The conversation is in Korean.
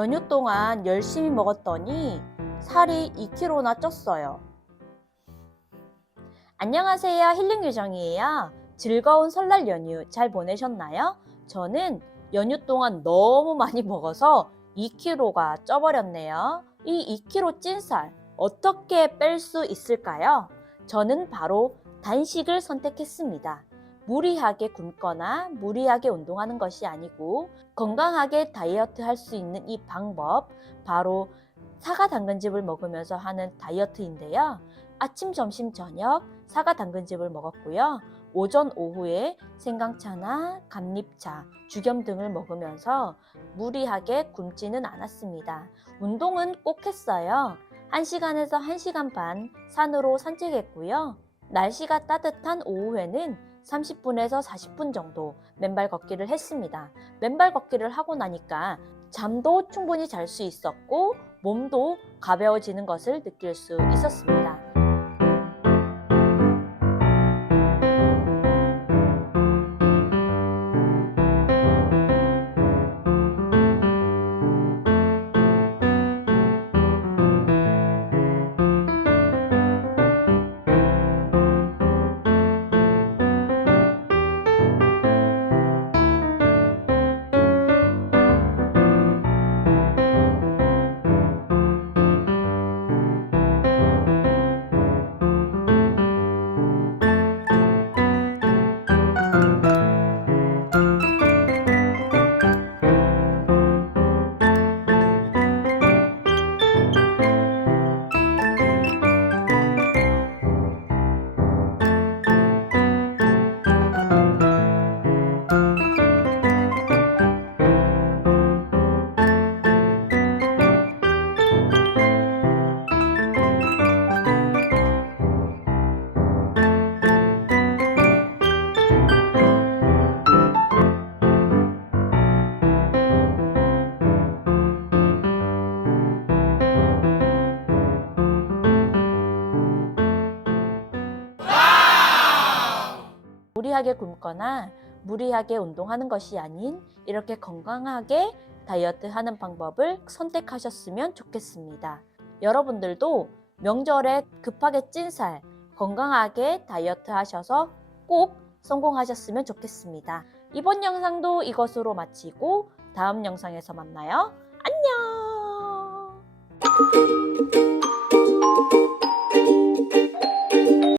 연휴 동안 열심히 먹었더니 살이 2kg나 쪘어요. 안녕하세요. 힐링 유정이에요. 즐거운 설날 연휴 잘 보내셨나요? 저는 연휴 동안 너무 많이 먹어서 2kg가 쪄버렸네요. 이 2kg 찐 살 어떻게 뺄 수 있을까요? 저는 바로 단식을 선택했습니다. 무리하게 굶거나 무리하게 운동하는 것이 아니고 건강하게 다이어트 할 수 있는 이 방법 바로 사과 당근즙을 먹으면서 하는 다이어트인데요. 아침, 점심, 저녁 사과 당근즙을 먹었고요. 오전, 오후에 생강차나 감잎차, 죽염 등을 먹으면서 무리하게 굶지는 않았습니다. 운동은 꼭 했어요. 1시간에서 1시간 반 산으로 산책했고요. 날씨가 따뜻한 오후에는 30분에서 40분 정도 맨발 걷기를 했습니다. 맨발 걷기를 하고 나니까 잠도 충분히 잘 수 있었고 몸도 가벼워지는 것을 느낄 수 있었습니다. 무리하게 굶거나 무리하게 운동하는 것이 아닌 이렇게 건강하게 다이어트 하는 방법을 선택하셨으면 좋겠습니다. 여러분들도 명절에 급하게 찐 살 건강하게 다이어트 하셔서 꼭 성공하셨으면 좋겠습니다. 이번 영상도 이것으로 마치고 다음 영상에서 만나요. 안녕!